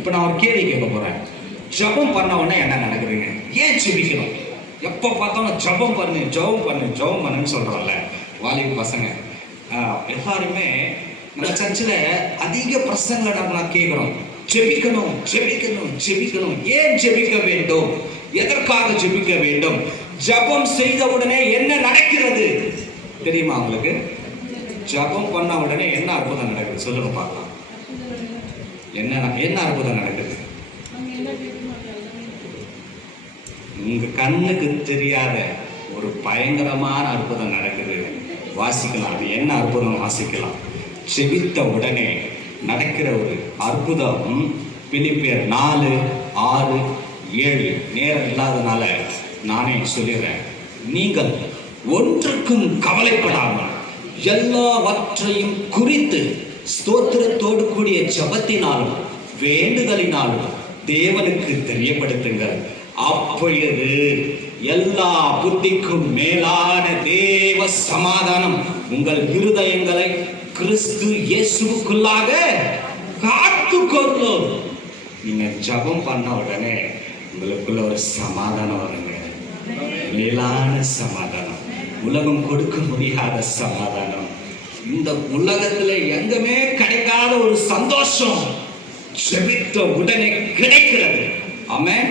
இப்ப நான் ஒரு கேள்வி கேட்க போறேன். ஜபம் பண்ண உடனே என்ன நடக்குதுங்க? ஏன் ஜெபிக்கணும்? எப்ப பார்த்தாலும் ஜபம் பண்ணுன்னு சொல்றோம்ல வாலிப பசங்க. எல்லாருமே நம்ம சர்ச்சில் அதிக பிரசங்களை நம்ம கேட்கிறோம். ஜெபிக்கணும். ஏன் ஜெபிக்க வேண்டும்? எதற்காக ஜெபிக்க வேண்டும்? ஜபம் செய்த உடனே என்ன நடக்கிறது தெரியுமா உங்களுக்கு? ஜபம் பண்ண உடனே என்ன அற்புதம் நடக்குது சொல்லுங்க பார்க்கலாம். என்ன அற்புதம் நடக்குது? உங்க கண்ணுக்கு தெரியாத ஒரு பயங்கரமான அற்புதம் நடக்குது. வாசிக்கலாம். அது என்ன அற்புதம்? வாசிக்கலாம். செபித்த உடனே நடக்கிற ஒரு அற்புதம் பிலிப்பியர் 4:6-7. நேரம் இல்லாதனால நானே சொல்லிடுறேன். நீங்கள் ஒன்றுக்கும் கவலைப்படாமல் எல்லாவற்றையும் குறித்து ஸ்தோத்திரத்தோடு கூடிய ஜபத்தினாலும் வேண்டுதலினாலும் தேவனுக்கு தெரியப்படுத்துங்கள். அப்பொழுது எல்லா புத்திக்கும் மேலான தேவ சமாதானம் உங்கள் இருதயங்களை கிறிஸ்து இயேசுவுக்குள்ளாக காத்துக்கொள்ளும். நீங்க ஜபம் பண்ண உடனே உங்களுக்குள்ள ஒரு சமாதானம் வருங்க. மேலான சமாதானம், உலகம் கொடுக்க முடியாத சமாதானம், இந்த உலகத்துல எங்குமே கிடைக்காத ஒரு சந்தோஷம் ஜெபித்த உடனே கிடைக்கிறது. ஆமென்.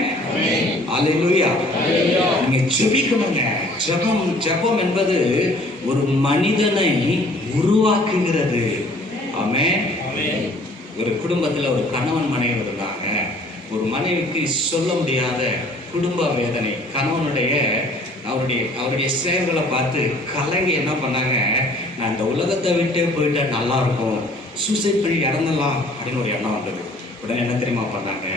அல்லேலூயா. நீங்க ஜெபிக்கணுங்க. ஜெபம் என்பது ஒரு மனிதனை உருவாக்குகிறது. ஆமென். ஒரு குடும்பத்துல ஒரு கணவன் மனைவி இருந்தாங்க. ஒரு மனைவிக்கு சொல்ல முடியாத குடும்ப வேதனை. கணவனுடைய அவருடைய செயல்களை பார்த்து கலங்கி என்ன பண்ணாங்க, நான் இந்த உலகத்தை விட்டே போயிட்டா நல்லா இருக்கும், சூசைட் பண்ணி இறந்துடலாம் அப்படின்னு ஒரு எண்ணம் வந்தது. உடனே என்ன தெரியுமா பண்ணாங்க?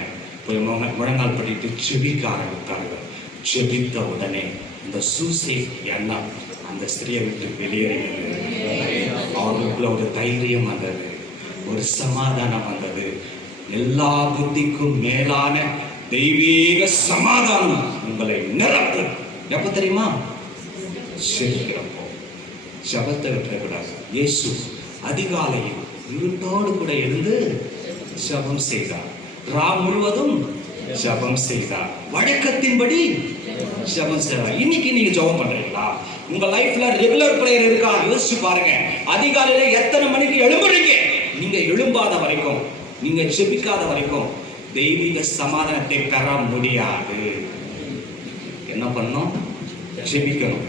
போய் முழங்கால் பண்ணிட்டு ஜெபிக்க ஆரம்பித்தார்கள். ஜெபித்த உடனே இந்த சூசைட் எண்ணம் அந்த ஸ்திரியை விட்டு வெளியேறினது. அவர்களுக்குள்ள ஒரு தைரியம் வந்தது, ஒரு சமாதானம் வந்தது. எல்லா புத்திக்கும் மேலான தெய்வீக சமாதானம் உங்களை நிரப்பும். எப்ப தெரியுமா? ஜெபிக்கிறப்போ. ஜபத்தை விட்டுறக்கூடாது. இயேசு அதிகாலையில் இருட்டோடு கூட இருந்து ஜபம் செய்தார். முழுவதும் ஜபம் செய்தார். வழக்கத்தின்படி ஜபம் செய்தார். இன்னைக்கு நீங்க ஜபம் பண்றீங்களா? உங்க லைஃப்ல ரெகுலர் பிரேயர் இருக்கா? யோசிச்சு பாருங்க. அதிகாலையில எத்தனை மணிக்கு எழும்புறீங்க? நீங்க எழும்பாத வரைக்கும், நீங்க ஜெபிக்காத வரைக்கும் தெய்வீக சமாதானத்தை பெற முடியாது. என்ன பண்ணணும்? ஜெபிக்கணும்.